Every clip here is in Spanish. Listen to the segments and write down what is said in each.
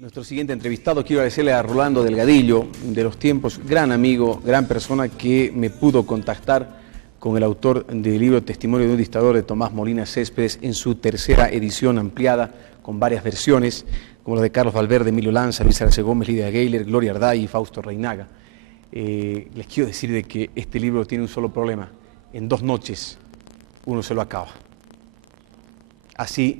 Nuestro siguiente entrevistado, quiero agradecerle a Rolando Delgadillo, de los tiempos, gran amigo, gran persona que me pudo contactar con el autor del libro Testimonio de un dictador de Tomás Molina Céspedes en su tercera edición ampliada con varias versiones, como la de Carlos Valverde, Emilio Lanza, Luis Arce Gómez, Lidia Geiler, Gloria Arday y Fausto Reinaga. Les quiero decir de que este libro tiene un solo problema: en 2 noches uno se lo acaba. Así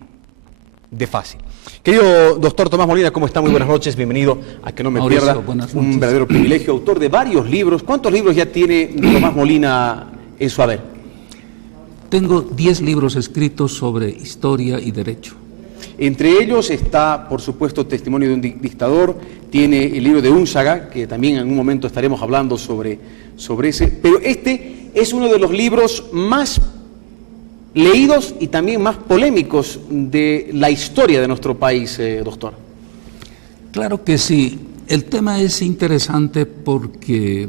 de fácil. Querido doctor Tomás Molina, ¿cómo está? Muy buenas noches, bienvenido a Que No Me Mauricio, Pierda, un verdadero privilegio, autor de varios libros. ¿Cuántos libros ya tiene Tomás Molina en su haber? Tengo 10 libros escritos sobre historia y derecho. Entre ellos está, por supuesto, Testimonio de un dictador, tiene el libro de Únzaga, que también en un momento estaremos hablando sobre ese, pero este es uno de los libros más leídos y también más polémicos de la historia de nuestro país, doctor. Claro que sí. El tema es interesante porque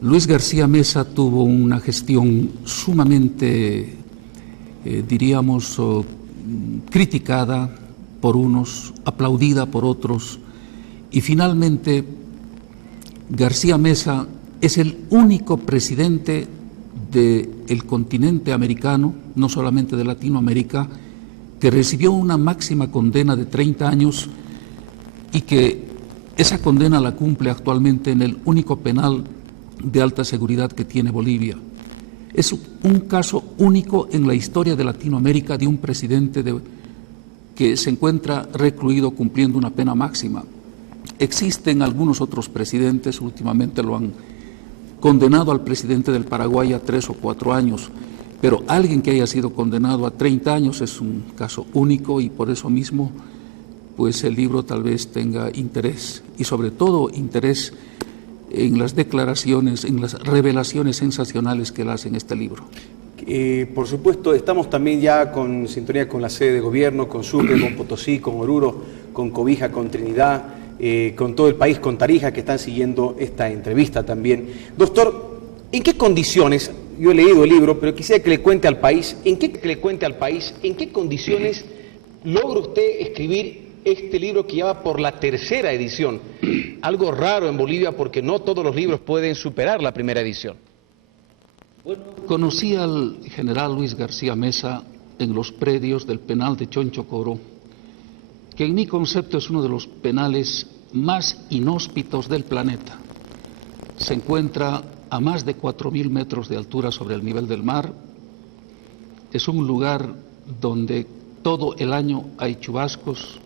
Luis García Meza tuvo una gestión sumamente, diríamos, criticada por unos, aplaudida por otros, y finalmente García Meza es el único presidente del continente americano, no solamente de Latinoamérica, que recibió una máxima condena de 30 años y que esa condena la cumple actualmente en el único penal de alta seguridad que tiene Bolivia. Es un caso único en la historia de Latinoamérica de un presidente que se encuentra recluido cumpliendo una pena máxima. Existen algunos otros presidentes, últimamente lo han condenado al presidente del Paraguay a 3 o 4 años, pero alguien que haya sido condenado a 30 años es un caso único, y por eso mismo pues el libro tal vez tenga interés, y sobre todo interés en las declaraciones, en las revelaciones sensacionales que él hace en este libro. Por supuesto, estamos también ya con sintonía con la sede de gobierno, con Sucre, con Potosí, con Oruro, con Cobija, con Trinidad, con todo el país, con Tarija, que están siguiendo esta entrevista también. Doctor, ¿en qué condiciones, yo he leído el libro, pero quisiera que le cuente al país, en qué condiciones logra usted escribir este libro que ya va por la tercera edición? Algo raro en Bolivia porque no todos los libros pueden superar la primera edición. Bueno, conocí al general Luis García Meza en los predios del penal de Chonchocoro, que en mi concepto es uno de los penales más inhóspitos del planeta. Se encuentra a más de 4.000 metros de altura sobre el nivel del mar. Es un lugar donde todo el año hay chubascos,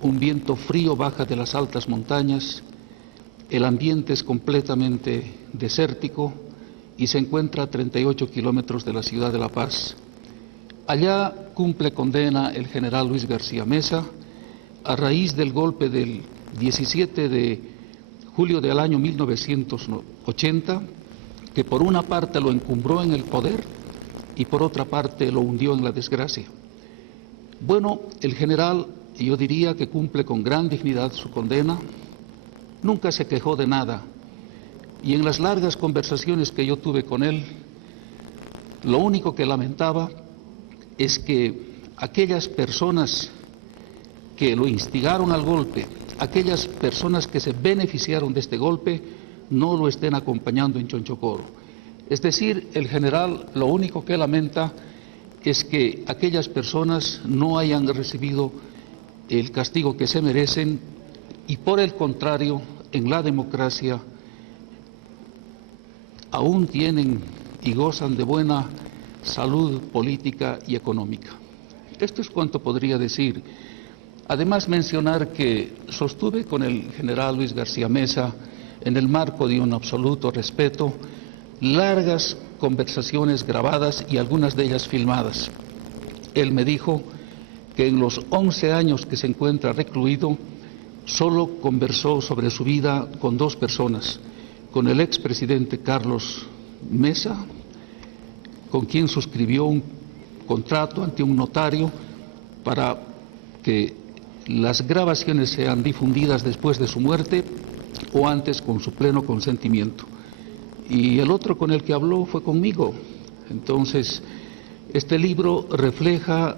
un viento frío baja de las altas montañas, el ambiente es completamente desértico y se encuentra a 38 kilómetros de la ciudad de La Paz. Allá cumple condena el general Luis García Meza a raíz del golpe del 17 de julio del año 1980, que por una parte lo encumbró en el poder y por otra parte lo hundió en la desgracia. Bueno, el general, yo diría que cumple con gran dignidad su condena, nunca se quejó de nada, y en las largas conversaciones que yo tuve con él, lo único que lamentaba es que aquellas personas que lo instigaron al golpe, aquellas personas que se beneficiaron de este golpe, no lo estén acompañando en Chonchocoro. Es decir, el general lo único que lamenta es que aquellas personas no hayan recibido el castigo que se merecen, y por el contrario, en la democracia aún tienen y gozan de buena salud política y económica. Esto es cuanto podría decir. Además, mencionar que sostuve con el general Luis García Meza, en el marco de un absoluto respeto, largas conversaciones grabadas y algunas de ellas filmadas. Él me dijo que en los 11 años que se encuentra recluido, solo conversó sobre su vida con 2 personas, con el expresidente Carlos Meza, con quien suscribió un contrato ante un notario para que las grabaciones sean difundidas después de su muerte o antes con su pleno consentimiento. Y el otro con el que habló fue conmigo. Entonces, este libro refleja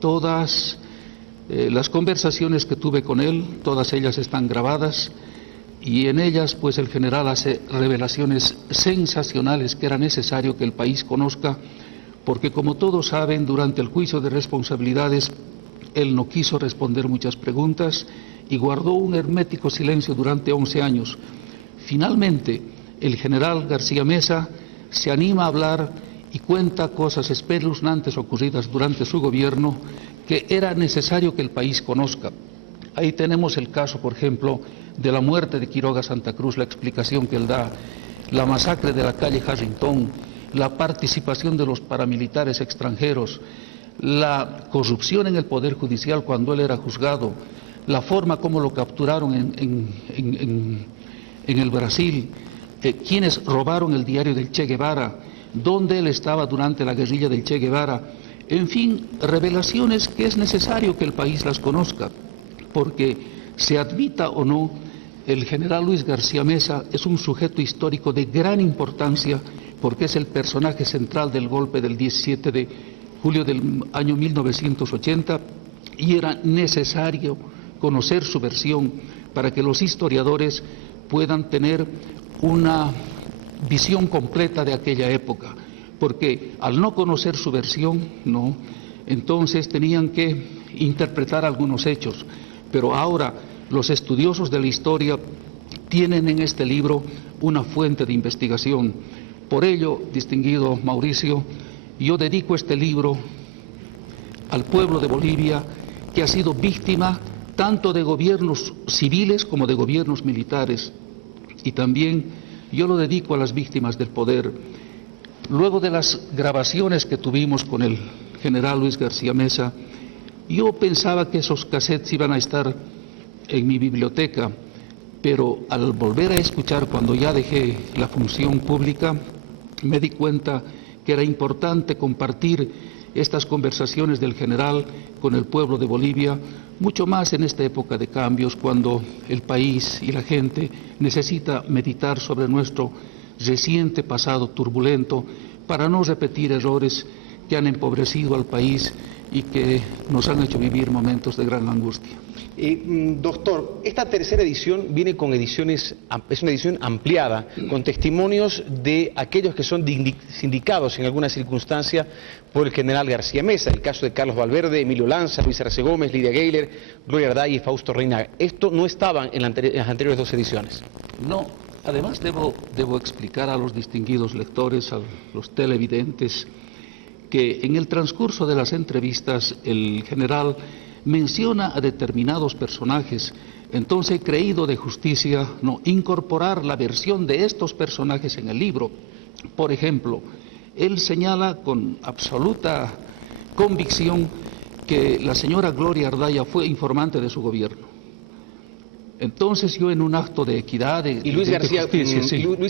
todas las conversaciones que tuve con él, todas ellas están grabadas, y en ellas pues el general hace revelaciones sensacionales que era necesario que el país conozca, porque como todos saben, durante el juicio de responsabilidades él no quiso responder muchas preguntas y guardó un hermético silencio durante 11 años. Finalmente, el general García Meza se anima a hablar y cuenta cosas espeluznantes ocurridas durante su gobierno que era necesario que el país conozca. Ahí tenemos el caso, por ejemplo, de la muerte de Quiroga Santa Cruz, la explicación que él da, la masacre de la calle Harrington, la participación de los paramilitares extranjeros, la corrupción en el Poder Judicial cuando él era juzgado, la forma como lo capturaron en el Brasil, quienes robaron el diario del Che Guevara, dónde él estaba durante la guerrilla del Che Guevara, en fin, revelaciones que es necesario que el país las conozca, porque se admita o no, el general Luis García Meza es un sujeto histórico de gran importancia, porque es el personaje central del golpe del 17 de julio del año 1980, y era necesario conocer su versión para que los historiadores puedan tener una visión completa de aquella época, porque al no conocer su versión, no, entonces tenían que interpretar algunos hechos, pero ahora los estudiosos de la historia tienen en este libro una fuente de investigación. Por ello, distinguido Mauricio, yo dedico este libro al pueblo de Bolivia, que ha sido víctima tanto de gobiernos civiles como de gobiernos militares, y también yo lo dedico a las víctimas del poder. Luego de las grabaciones que tuvimos con el general Luis García Meza, yo pensaba que esos cassettes iban a estar en mi biblioteca, pero al volver a escuchar cuando ya dejé la función pública, me di cuenta que era importante compartir estas conversaciones del general con el pueblo de Bolivia, mucho más en esta época de cambios, cuando el país y la gente necesita meditar sobre nuestro reciente pasado turbulento para no repetir errores que han empobrecido al país y que nos han hecho vivir momentos de gran angustia. Doctor, esta tercera edición viene con es una edición ampliada, con testimonios de aquellos que son sindicados en alguna circunstancia por el general García Meza, el caso de Carlos Valverde, Emilio Lanza, Luis Arce Gómez, Lidia Geiler, Gloria Ardaya y Fausto Reinaga. Esto no estaba en las anteriores dos ediciones. No, además debo explicar a los distinguidos lectores, a los televidentes, que en el transcurso de las entrevistas el general menciona a determinados personajes. Entonces he creído de justicia no incorporar la versión de estos personajes en el libro. Por ejemplo, él señala con absoluta convicción que la señora Gloria Ardaya fue informante de su gobierno. Entonces yo, en un acto de equidad, y Luis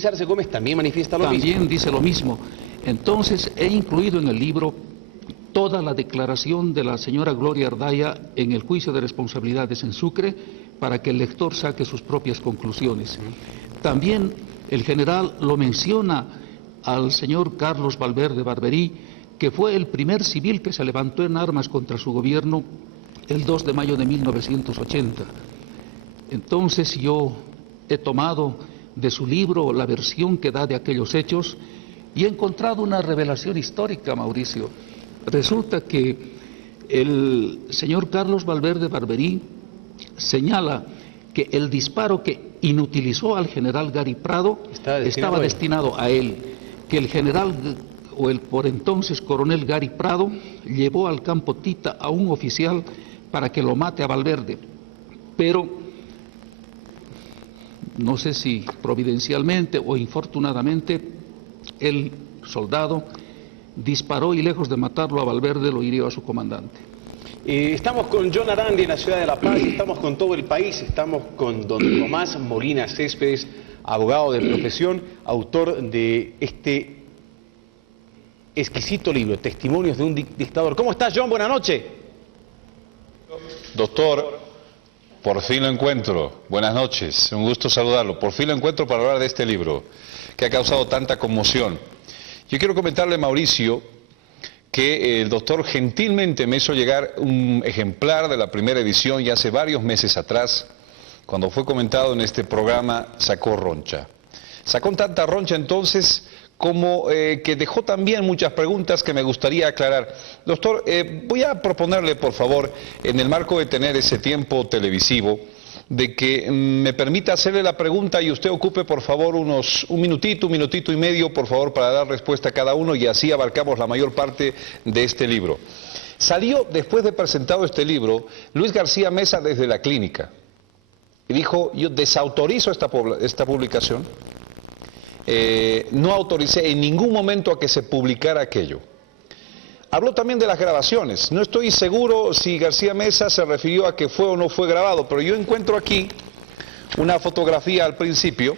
Arce Gómez también manifiesta lo mismo. También dice lo mismo. Entonces he incluido en el libro toda la declaración de la señora Gloria Ardaya en el juicio de responsabilidades en Sucre, para que el lector saque sus propias conclusiones. También el general lo menciona al señor Carlos Valverde Barberí, que fue el primer civil que se levantó en armas contra su gobierno el 2 de mayo de 1980. Entonces yo he tomado de su libro la versión que da de aquellos hechos y he encontrado una revelación histórica, Mauricio. Resulta que el señor Carlos Valverde Barberí señala que el disparo que inutilizó al general Gary Prado estaba destinado a él, que el general o el por entonces coronel Gary Prado llevó al campo Tita a un oficial para que lo mate a Valverde, pero no sé si providencialmente o infortunadamente el soldado disparó y, lejos de matarlo a Valverde, lo hirió a su comandante. Estamos con John Arandi en la ciudad de La Paz, estamos con todo el país, estamos con don Tomás Molina Céspedes, abogado de profesión, autor de este exquisito libro, Testimonios de un dictador. ¿Cómo estás, John? Buenas noches. Doctor, por fin lo encuentro. Buenas noches, un gusto saludarlo. Por fin lo encuentro para hablar de este libro que ha causado tanta conmoción. Yo quiero comentarle, Mauricio, que el doctor gentilmente me hizo llegar un ejemplar de la primera edición y hace varios meses atrás, cuando fue comentado en este programa, sacó roncha. Sacó tanta roncha entonces como que dejó también muchas preguntas que me gustaría aclarar. Doctor, voy a proponerle, por favor, en el marco de tener ese tiempo televisivo, de que me permita hacerle la pregunta y usted ocupe, por favor, un minutito y medio, por favor, para dar respuesta a cada uno y así abarcamos la mayor parte de este libro. Salió, después de presentado este libro, Luis García Mesa desde la clínica y dijo: yo desautorizo esta publicación. No autoricé en ningún momento a que se publicara aquello. Habló también de las grabaciones. No estoy seguro si García Mesa se refirió a que fue o no fue grabado, pero yo encuentro aquí una fotografía al principio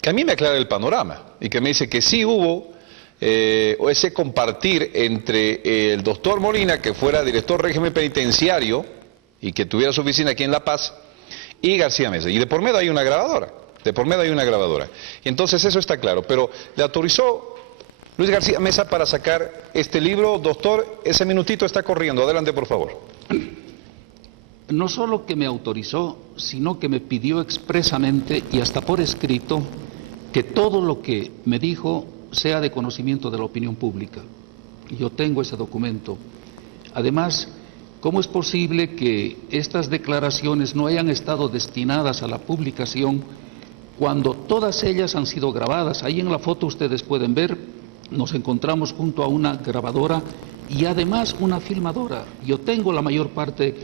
que a mí me aclara el panorama y que me dice que sí hubo ese compartir entre el doctor Molina, que fuera director régimen penitenciario y que tuviera su oficina aquí en La Paz, y García Mesa. Y de por medio hay una grabadora. Y entonces eso está claro, pero le autorizó Luis García Mesa para sacar este libro. Doctor, ese minutito está corriendo, adelante por favor. No solo que me autorizó, sino que me pidió expresamente y hasta por escrito que todo lo que me dijo sea de conocimiento de la opinión pública. Y yo tengo ese documento. Además, ¿cómo es posible que estas declaraciones no hayan estado destinadas a la publicación cuando todas ellas han sido grabadas? Ahí en la foto ustedes pueden ver, nos encontramos junto a una grabadora y además una filmadora. Yo tengo la mayor parte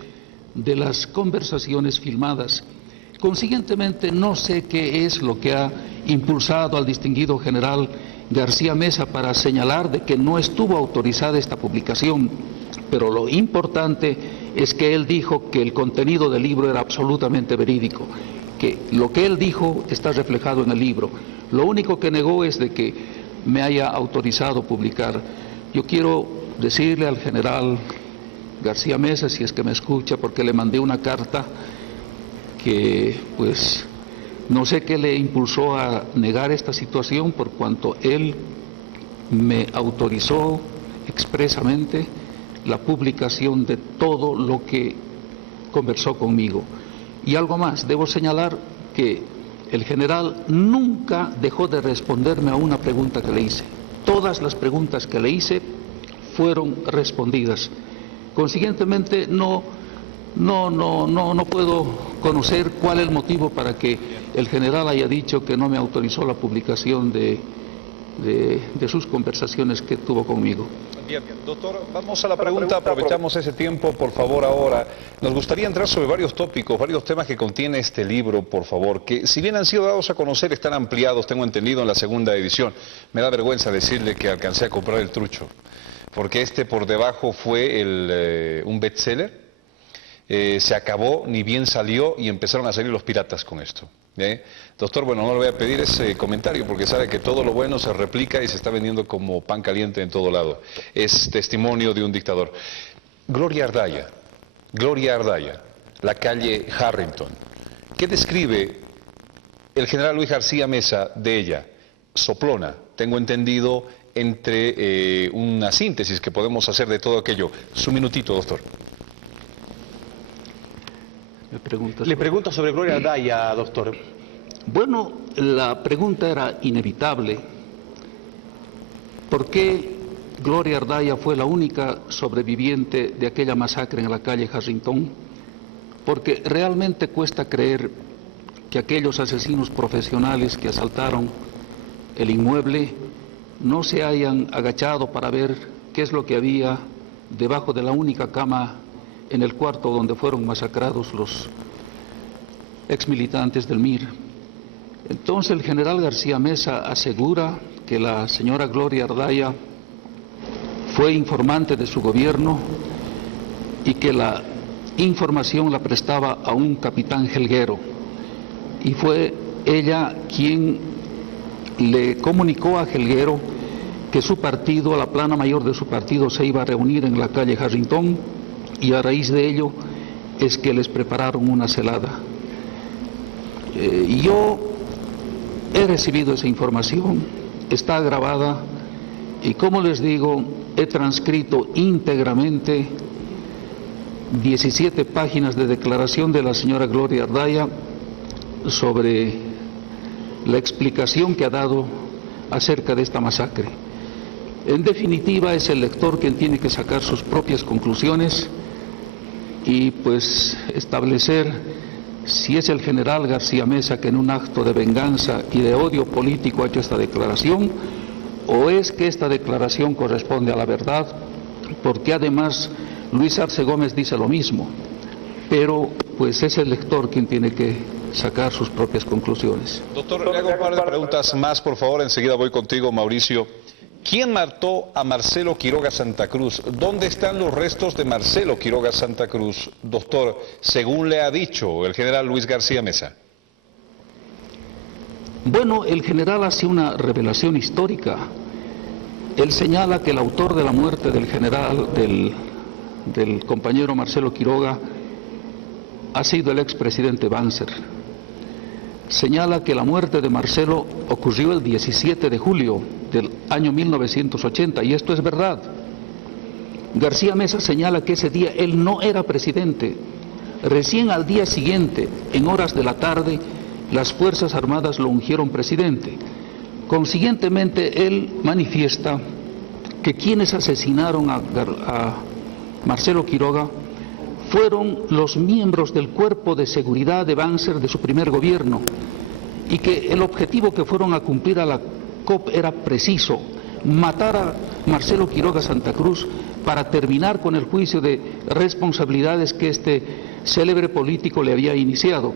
de las conversaciones filmadas. Consiguientemente, no sé qué es lo que ha impulsado al distinguido general García Mesa para señalar de que no estuvo autorizada esta publicación, pero lo importante es que él dijo que el contenido del libro era absolutamente verídico, que lo que él dijo está reflejado en el libro. Lo único que negó es de que me haya autorizado publicar. Yo quiero decirle al general García Mesa, si es que me escucha, porque le mandé una carta que pues no sé qué le impulsó a negar esta situación, por cuanto él me autorizó expresamente la publicación de todo lo que conversó conmigo. Y algo más, debo señalar que el general nunca dejó de responderme a una pregunta que le hice. Todas las preguntas que le hice fueron respondidas. Consiguientemente no puedo conocer cuál es el motivo para que el general haya dicho que no me autorizó la publicación de sus conversaciones que tuvo conmigo. Bien, doctor, vamos a la pregunta, aprovechamos ese tiempo, por favor, ahora. Nos gustaría entrar sobre varios tópicos, varios temas que contiene este libro, por favor, que si bien han sido dados a conocer, están ampliados, tengo entendido, en la segunda edición. Me da vergüenza decirle que alcancé a comprar el trucho, porque este por debajo fue un bestseller. Se acabó, ni bien salió y empezaron a salir los piratas con esto. Doctor, bueno, no le voy a pedir ese comentario porque sabe que todo lo bueno se replica y se está vendiendo como pan caliente en todo lado. Es testimonio de un dictador. Gloria Ardaya, la calle Harrington. ¿Qué describe el general Luis García Mesa de ella? Soplona, tengo entendido, entre una síntesis que podemos hacer de todo aquello. Su minutito, doctor. Le pregunto sobre Gloria Ardaya, doctor. Bueno, la pregunta era inevitable. ¿Por qué Gloria Ardaya fue la única sobreviviente de aquella masacre en la calle Harrington? Porque realmente cuesta creer que aquellos asesinos profesionales que asaltaron el inmueble no se hayan agachado para ver qué es lo que había debajo de la única cama en el cuarto donde fueron masacrados los exmilitantes del MIR. Entonces el general García Mesa asegura que la señora Gloria Ardaya fue informante de su gobierno y que la información la prestaba a un capitán Helguero, y fue ella quien le comunicó a Helguero que su partido, la plana mayor de su partido, se iba a reunir en la calle Harrington, y a raíz de ello es que les prepararon una celada. Yo he recibido esa información, está grabada Y como les digo, he transcrito íntegramente 17 páginas de declaración de la señora Gloria Ardaya sobre la explicación que ha dado acerca de esta masacre. En definitiva, es el lector quien tiene que sacar sus propias conclusiones y pues establecer si es el general García Mesa que en un acto de venganza y de odio político ha hecho esta declaración, o es que esta declaración corresponde a la verdad, porque además Luis Arce Gómez dice lo mismo, pero pues es el lector quien tiene que sacar sus propias conclusiones. Doctor, le hago un par de preguntas más, por favor, enseguida voy contigo, Mauricio. ¿Quién mató a Marcelo Quiroga Santa Cruz? ¿Dónde están los restos de Marcelo Quiroga Santa Cruz, doctor, según le ha dicho el general Luis García Mesa? Bueno, el general hace una revelación histórica. Él señala que el autor de la muerte del general, del compañero Marcelo Quiroga, ha sido el expresidente Banzer. Señala que la muerte de Marcelo ocurrió el 17 de julio del año 1980, y esto es verdad. García Mesa señala que ese día él no era presidente. Recién al día siguiente, en horas de la tarde, las Fuerzas Armadas lo ungieron presidente. Consiguientemente, él manifiesta que quienes asesinaron a Marcelo Quiroga fueron los miembros del cuerpo de seguridad de Banzer de su primer gobierno, y que el objetivo que fueron a cumplir a la COP era preciso: matar a Marcelo Quiroga Santa Cruz para terminar con el juicio de responsabilidades que este célebre político le había iniciado.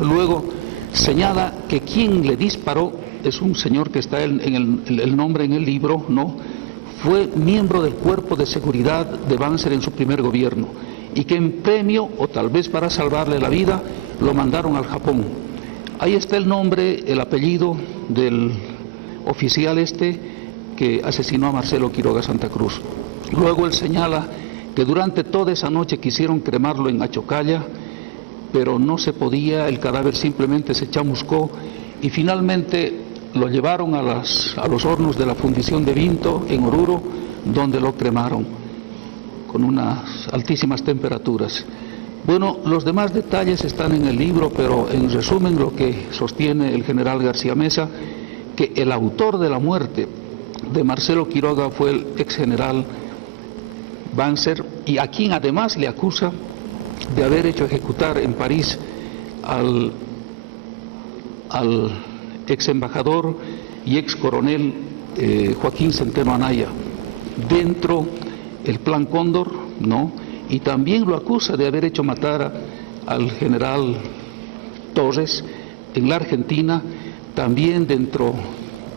Luego señala que quien le disparó es un señor que está en el nombre en el libro, ¿no? Fue miembro del cuerpo de seguridad de Banzer en su primer gobierno, y que en premio, o tal vez para salvarle la vida, lo mandaron al Japón. Ahí está el nombre, el apellido del oficial que asesinó a Marcelo Quiroga Santa Cruz. Luego él señala que durante toda esa noche quisieron cremarlo en Achocalla, pero no se podía, el cadáver simplemente se chamuscó, y finalmente lo llevaron a los hornos de la fundición de Vinto en Oruro, donde lo cremaron con unas altísimas temperaturas. Bueno, los demás detalles están en el libro, pero en resumen lo que sostiene el general García Mesa, que el autor de la muerte de Marcelo Quiroga fue el ex general Banzer, y a quien además le acusa de haber hecho ejecutar en París al ex embajador y ex coronel Joaquín Centeno Anaya, dentro el Plan Cóndor, ¿no? Y también lo acusa de haber hecho matar al general Torres en la Argentina, también dentro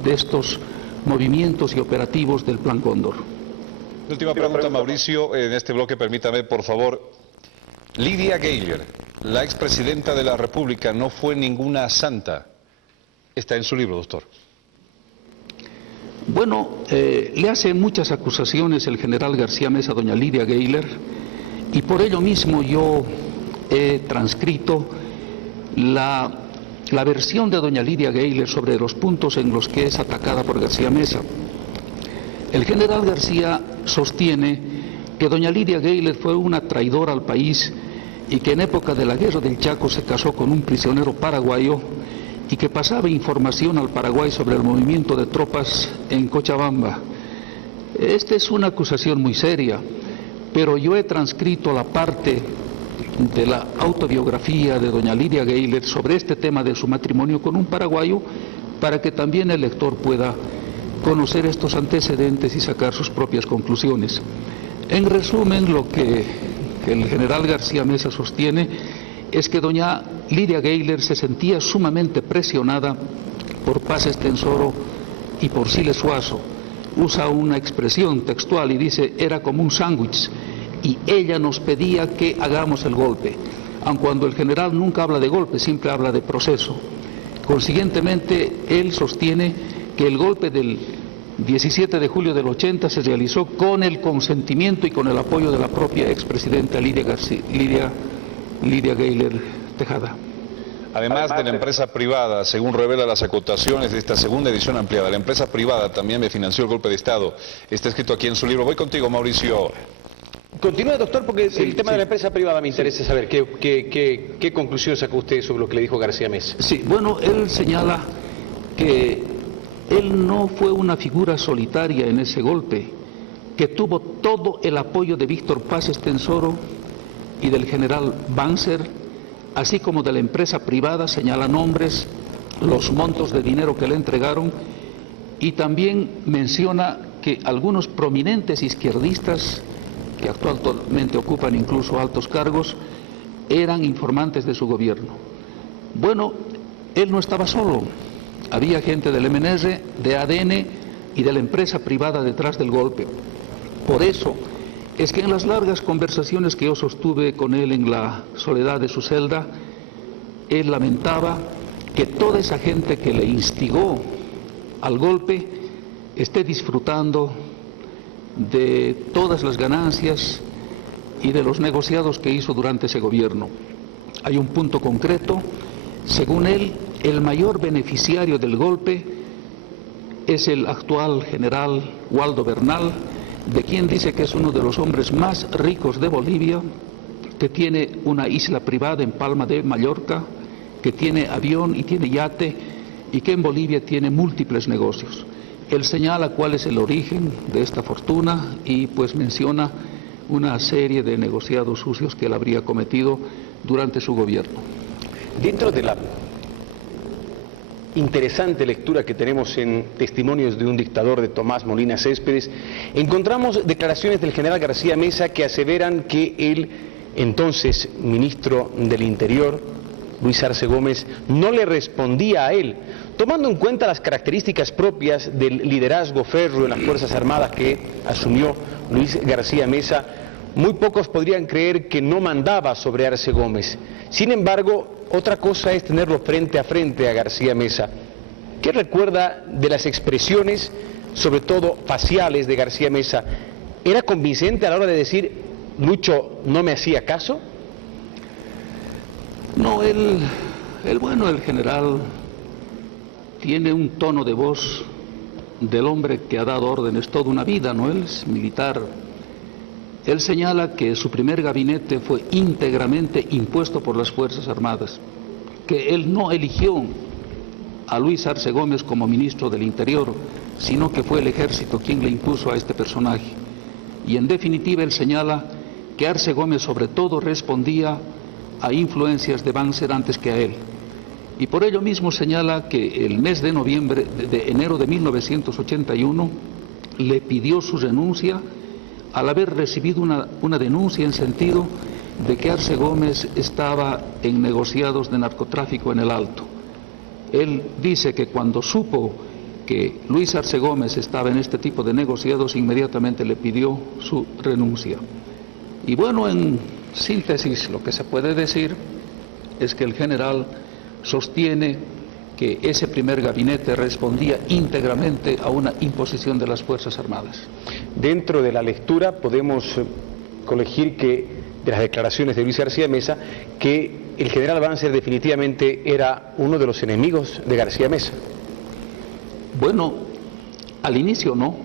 de estos movimientos y operativos del Plan Cóndor. Última pregunta, Mauricio, en este bloque permítame, por favor. Lidia Gayler, la expresidenta de la República, no fue ninguna santa. Está en su libro, doctor. Bueno, le hace muchas acusaciones el general García Mesa a doña Lidia Gayler, y por ello mismo yo he transcrito la versión de doña Lidia Gayler sobre los puntos en los que es atacada por García Mesa. El general García sostiene que doña Lidia Gayler fue una traidora al país, y que en época de la guerra del Chaco se casó con un prisionero paraguayo, y que pasaba información al Paraguay sobre el movimiento de tropas en Cochabamba. Esta es una acusación muy seria, pero yo he transcrito la parte de la autobiografía de doña Lidia Gayler sobre este tema de su matrimonio con un paraguayo, para que también el lector pueda conocer estos antecedentes y sacar sus propias conclusiones. En resumen, lo que el general García Mesa sostiene es que doña Lidia Gayler se sentía sumamente presionada por Paz Estensoro y por Siles Suazo. Usa una expresión textual y dice: era como un sándwich, y ella nos pedía que hagamos el golpe, aun cuando el general nunca habla de golpe, siempre habla de proceso. Consiguientemente, él sostiene que el golpe del 17 de julio del 80 se realizó con el consentimiento y con el apoyo de la propia expresidenta Lidia Gayler Tejada. Además de la empresa privada, según revela las acotaciones de esta segunda edición ampliada, la empresa privada también me financió el golpe de Estado. Está escrito aquí en su libro. Voy contigo, Mauricio. Continúe, doctor, porque el tema de la empresa privada me interesa saber. ¿Qué conclusión sacó usted sobre lo que le dijo García Mesa? Sí, bueno, él señala que él no fue una figura solitaria en ese golpe, que tuvo todo el apoyo de Víctor Paz Estenssoro y del general Banzer, así como de la empresa privada, señala nombres, los montos de dinero que le entregaron, y también menciona que algunos prominentes izquierdistas, que actualmente ocupan incluso altos cargos, eran informantes de su gobierno. Bueno, él no estaba solo, había gente del MNR, de ADN y de la empresa privada detrás del golpe. Por eso es que en las largas conversaciones que yo sostuve con él en la soledad de su celda, él lamentaba que toda esa gente que le instigó al golpe esté disfrutando de todas las ganancias y de los negociados que hizo durante ese gobierno. Hay un punto concreto: según él, el mayor beneficiario del golpe es el actual general Waldo Bernal, de quien dice que es uno de los hombres más ricos de Bolivia, que tiene una isla privada en Palma de Mallorca, que tiene avión y tiene yate, y que en Bolivia tiene múltiples negocios. Él señala cuál es el origen de esta fortuna y pues menciona una serie de negociados sucios que él habría cometido durante su gobierno. Dentro de la interesante lectura que tenemos en Testimonios de un dictador de Tomás Molina Céspedes, encontramos declaraciones del general García Mesa que aseveran que el entonces ministro del Interior, Luis Arce Gómez, no le respondía a él, tomando en cuenta las características propias del liderazgo férreo en las Fuerzas Armadas que asumió Luis García Mesa. Muy pocos podrían creer que no mandaba sobre Arce Gómez. Sin embargo, otra cosa es tenerlo frente a frente a García Mesa. ¿Qué recuerda de las expresiones, sobre todo faciales, de García Mesa? ¿Era convincente a la hora de decir, Lucho no me hacía caso? No, el general tiene un tono de voz del hombre que ha dado órdenes toda una vida, ¿no? Él es militar. Él señala que su primer gabinete fue íntegramente impuesto por las Fuerzas Armadas, que él no eligió a Luis Arce Gómez como ministro del Interior, sino que fue el ejército quien le impuso a este personaje. Y en definitiva él señala que Arce Gómez sobre todo respondía a influencias de Banzer antes que a él. Y por ello mismo señala que el mes de enero de 1981 le pidió su renuncia al haber recibido una denuncia en sentido de que Arce Gómez estaba en negociados de narcotráfico en el Alto. Él dice que cuando supo que Luis Arce Gómez estaba en este tipo de negociados, inmediatamente le pidió su renuncia. Y bueno, en síntesis, lo que se puede decir es que el general sostiene que ese primer gabinete respondía íntegramente a una imposición de las Fuerzas Armadas. Dentro de la lectura podemos colegir que, de las declaraciones de Luis García Mesa, que el general Banzer definitivamente era uno de los enemigos de García Mesa. Bueno, al inicio no,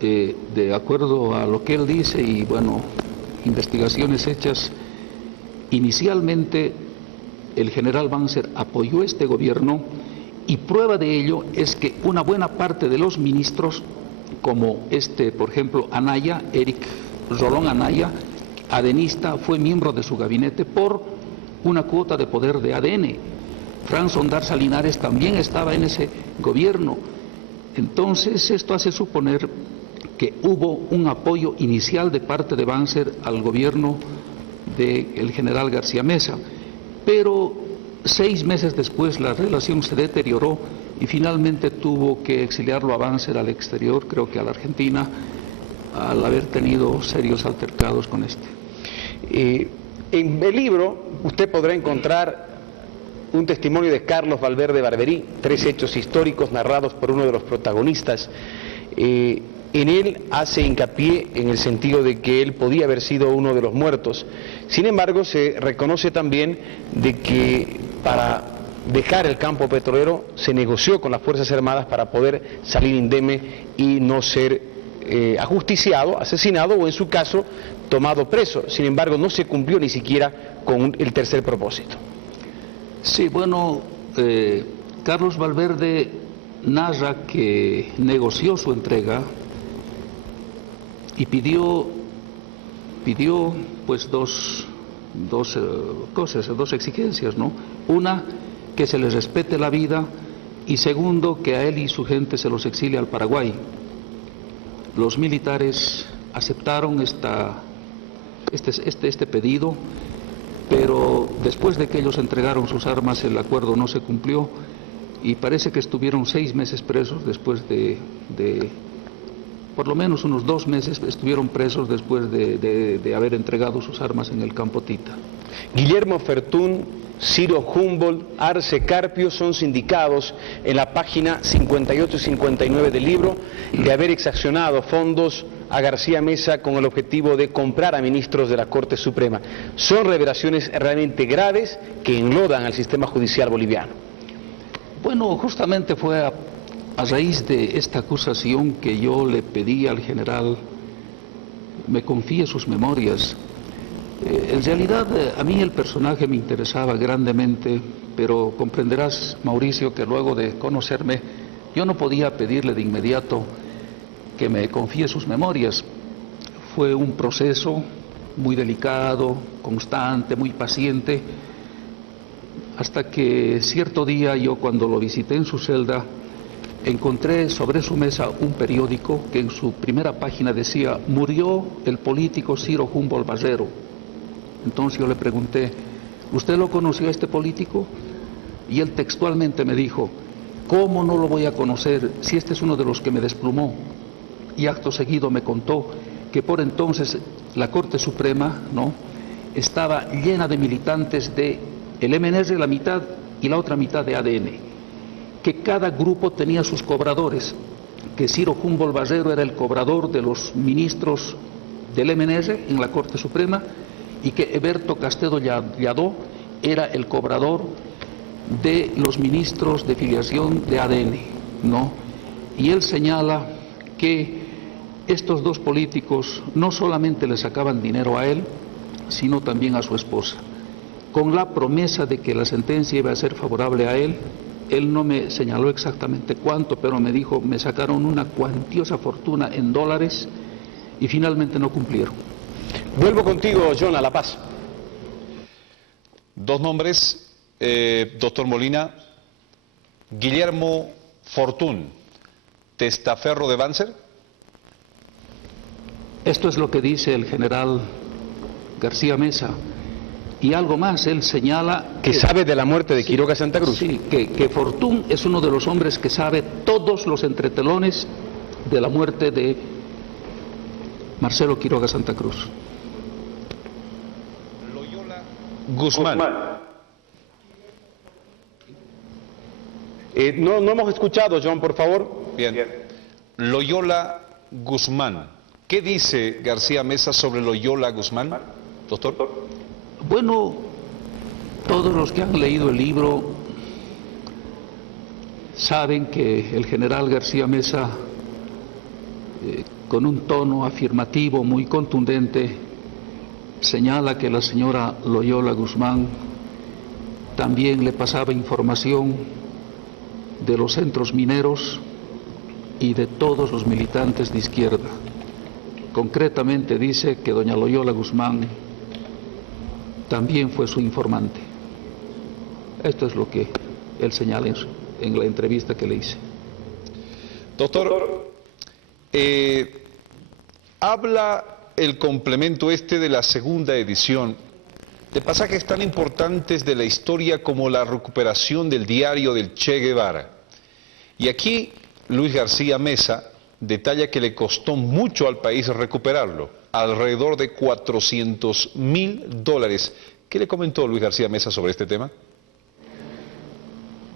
de acuerdo a lo que él dice y bueno, investigaciones hechas, inicialmente el general Banzer apoyó este gobierno y prueba de ello es que una buena parte de los ministros, como por ejemplo, Anaya, Eric Rolón Anaya, adenista, fue miembro de su gabinete por una cuota de poder de ADN. Franz Ondarza Linares también estaba en ese gobierno. Entonces esto hace suponer que hubo un apoyo inicial de parte de Banzer al gobierno del general García Mesa. Pero 6 meses después la relación se deterioró y finalmente tuvo que exiliarlo a Banzer al exterior, creo que a la Argentina, al haber tenido serios altercados con este. En el libro usted podrá encontrar un testimonio de Carlos Valverde Barberí, 3 hechos históricos narrados por uno de los protagonistas. En él hace hincapié en el sentido de que él podía haber sido uno de los muertos. Sin embargo, se reconoce también de que para dejar el campo petrolero, se negoció con las Fuerzas Armadas para poder salir indemne y no ser ajusticiado, asesinado o en su caso tomado preso. Sin embargo, no se cumplió ni siquiera con el tercer propósito. Sí, bueno, Carlos Valverde narra que negoció su entrega y pidió pues dos exigencias, ¿no? Una, que se les respete la vida, y segundo, que a él y su gente se los exilie al Paraguay. Los militares aceptaron este pedido, pero después de que ellos entregaron sus armas el acuerdo no se cumplió y parece que estuvieron 6 meses presos después por lo menos unos 2 meses estuvieron presos después de haber entregado sus armas en el campo Tita. Guillermo Fortún, Ciro Humboldt, Arce Carpio son sindicados en la página 58 y 59 del libro de haber exaccionado fondos a García Mesa con el objetivo de comprar a ministros de la Corte Suprema. Son revelaciones realmente graves que enlodan al sistema judicial boliviano. Bueno, justamente fue a raíz de esta acusación que yo le pedí al general me confíe sus memorias. En realidad a mí el personaje me interesaba grandemente, pero comprenderás, Mauricio, que luego de conocerme yo no podía pedirle de inmediato que me confíe sus memorias. Fue un proceso muy delicado, constante, muy paciente, hasta que cierto día yo, cuando lo visité en su celda, encontré sobre su mesa un periódico que en su primera página decía: murió el político Ciro Humboldt Barrero. Entonces yo le pregunté: ¿usted lo conoció a este político? Y él textualmente me dijo: ¿cómo no lo voy a conocer si este es uno de los que me desplumó? Y acto seguido me contó que por entonces la Corte Suprema, ¿no?, estaba llena de militantes de el MNR, la mitad, y la otra mitad de ADN, que cada grupo tenía sus cobradores, que Ciro Humboldt Barrero era el cobrador de los ministros del MNR en la Corte Suprema y que Eberto Castedo Lladó era el cobrador de los ministros de filiación de ADN, ¿no? Y él señala que estos dos políticos no solamente le sacaban dinero a él, sino también a su esposa, con la promesa de que la sentencia iba a ser favorable a él. Él no me señaló exactamente cuánto, pero me dijo: me sacaron una cuantiosa fortuna en dólares y finalmente no cumplieron. Vuelvo contigo, John, a La Paz. 2 nombres, doctor Molina. Guillermo Fortún, testaferro de Banzer. Esto es lo que dice el general García Mesa. Y algo más, él señala que sabe de la muerte de Quiroga Santa Cruz. Sí, que Fortún es uno de los hombres que sabe todos los entretelones de la muerte de Marcelo Quiroga Santa Cruz. Loyola Guzmán. No hemos escuchado, John, por favor. Bien. Loyola Guzmán. ¿Qué dice García Mesa sobre Loyola Guzmán, doctor? Bueno, todos los que han leído el libro saben que el general García Mesa, con un tono afirmativo muy contundente, señala que la señora Loyola Guzmán también le pasaba información de los centros mineros y de todos los militantes de izquierda. Concretamente dice que doña Loyola Guzmán también fue su informante. Esto es lo que él señala en la entrevista que le hice. Doctor, habla el complemento de la segunda edición de pasajes tan importantes de la historia como la recuperación del diario del Che Guevara. Y aquí Luis García Mesa detalla que le costó mucho al país recuperarlo, alrededor de $400.000. ¿Qué le comentó Luis García Mesa sobre este tema?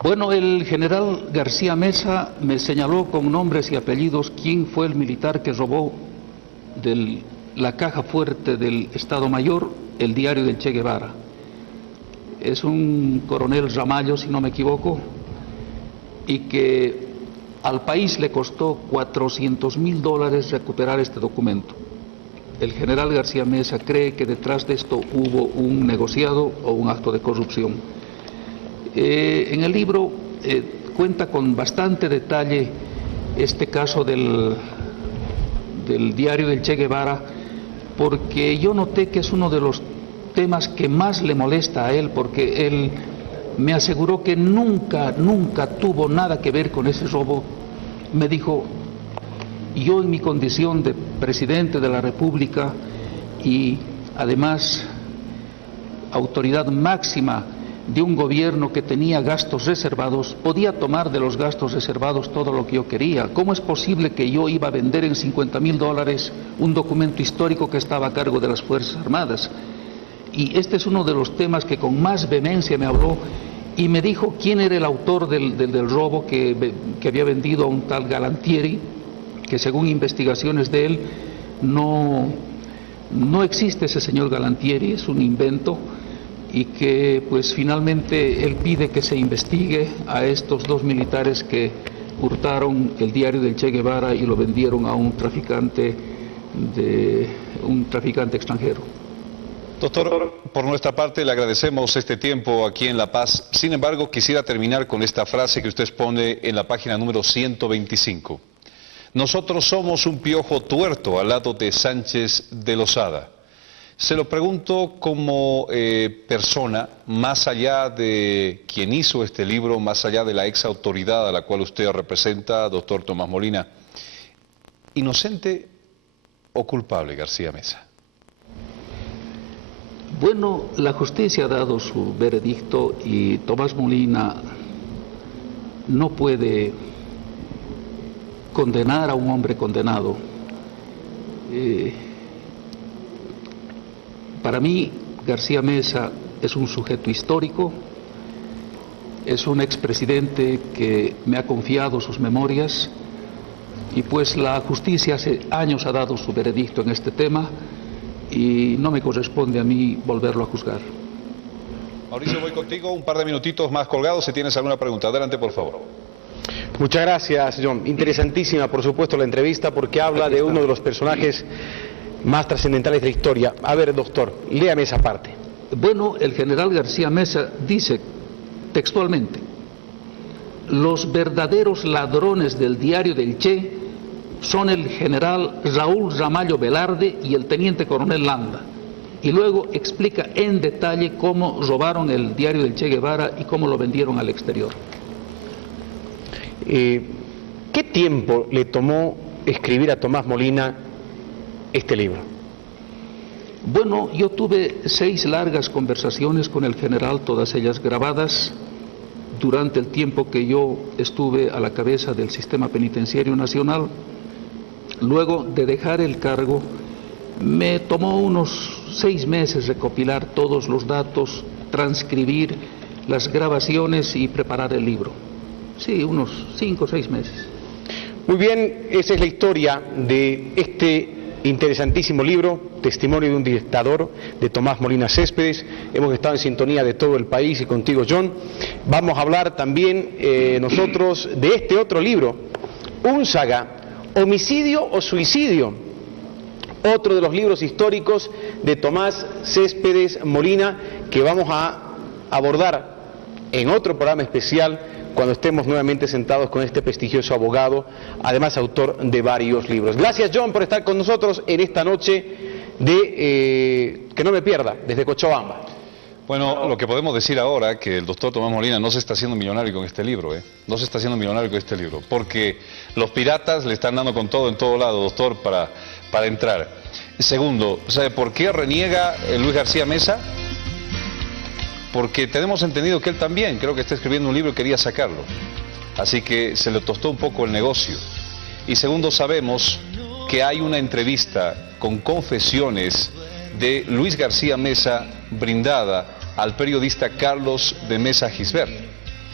Bueno, el general García Mesa me señaló con nombres y apellidos quién fue el militar que robó de la caja fuerte del Estado Mayor el diario del Che Guevara. es un coronel Ramallo, si no me equivoco, y que al país le costó $400.000 recuperar este documento. El general García Mesa cree que detrás de esto hubo un negociado o un acto de corrupción. En el libro cuenta con bastante detalle este caso del diario del Che Guevara, porque yo noté que es uno de los temas que más le molesta a él, porque él me aseguró que nunca tuvo nada que ver con ese robo. Me dijo, yo en mi condición de presidente de la República y además autoridad máxima de un gobierno que tenía gastos reservados, podía tomar de los gastos reservados todo lo que yo quería. ¿Cómo es posible que yo iba a vender en $50.000 un documento histórico que estaba a cargo de las Fuerzas Armadas? Y este es uno de los temas que con más vehemencia me habló y me dijo quién era el autor del robo que había vendido a un tal Galantieri, que según investigaciones de él no existe ese señor Galantieri, es un invento, y que pues finalmente él pide que se investigue a estos dos militares que hurtaron el diario del Che Guevara y lo vendieron a un traficante extranjero. Doctor, por nuestra parte le agradecemos este tiempo aquí en La Paz. Sin embargo, quisiera terminar con esta frase que usted expone en la página número 125. Nosotros somos un piojo tuerto al lado de Sánchez de Lozada. Se lo pregunto como persona, más allá de quien hizo este libro, más allá de la ex autoridad a la cual usted representa, doctor Tomás Molina, ¿inocente o culpable García Mesa? Bueno, la justicia ha dado su veredicto y Tomás Molina no puede condenar a un hombre condenado. Para mí, García Mesa es un sujeto histórico, es un expresidente que me ha confiado sus memorias y pues la justicia hace años ha dado su veredicto en este tema y no me corresponde a mí volverlo a juzgar. Mauricio, voy contigo, un par de minutitos más colgados, si tienes alguna pregunta. Adelante, por favor. Muchas gracias, John. Interesantísima, por supuesto, la entrevista porque habla de uno de los personajes más trascendentales de la historia. A ver, doctor, léame esa parte. Bueno, el general García Mesa dice textualmente: los verdaderos ladrones del diario del Che son el general Raúl Ramallo Velarde y el teniente coronel Landa. Y luego explica en detalle cómo robaron el diario del Che Guevara y cómo lo vendieron al exterior. ¿Qué tiempo le tomó escribir a Tomás Molina este libro? Bueno, yo tuve 6 largas conversaciones con el general, todas ellas grabadas, durante el tiempo que yo estuve a la cabeza del Sistema Penitenciario Nacional. Luego de dejar el cargo, me tomó unos 6 meses recopilar todos los datos, transcribir las grabaciones y preparar el libro. Sí, unos 5 o 6 meses. Muy bien, esa es la historia de este interesantísimo libro, Testimonio de un dictador, de Tomás Molina Céspedes. Hemos estado en sintonía de todo el país y contigo, John. Vamos a hablar también nosotros de este otro libro, Unzaga, Homicidio o Suicidio, otro de los libros históricos de Tomás Céspedes Molina, que vamos a abordar en otro programa especial cuando estemos nuevamente sentados con este prestigioso abogado, además autor de varios libros. Gracias, John, por estar con nosotros en esta noche de Que no me pierda, desde Cochabamba. Bueno, lo que podemos decir ahora que el doctor Tomás Molina no se está haciendo millonario con este libro, no se está haciendo millonario con este libro, porque los piratas le están dando con todo en todo lado, doctor, para entrar. Segundo, ¿sabe por qué reniega Luis García Mesa? Porque tenemos entendido que él también, creo que está escribiendo un libro y quería sacarlo. Así que se le tostó un poco el negocio. Y segundo, sabemos que hay una entrevista con confesiones de Luis García Mesa brindada al periodista Carlos de Mesa Gisbert.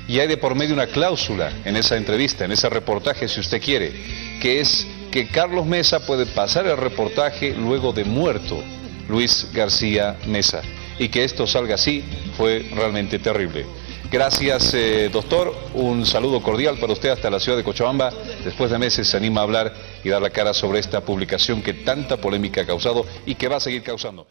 Y hay de por medio una cláusula en esa entrevista, en ese reportaje, si usted quiere, que es que Carlos Mesa puede pasar el reportaje luego de muerto Luis García Mesa. Y que esto salga así fue realmente terrible. Gracias, doctor. Un saludo cordial para usted hasta la ciudad de Cochabamba. Después de meses se anima a hablar y dar la cara sobre esta publicación que tanta polémica ha causado y que va a seguir causando.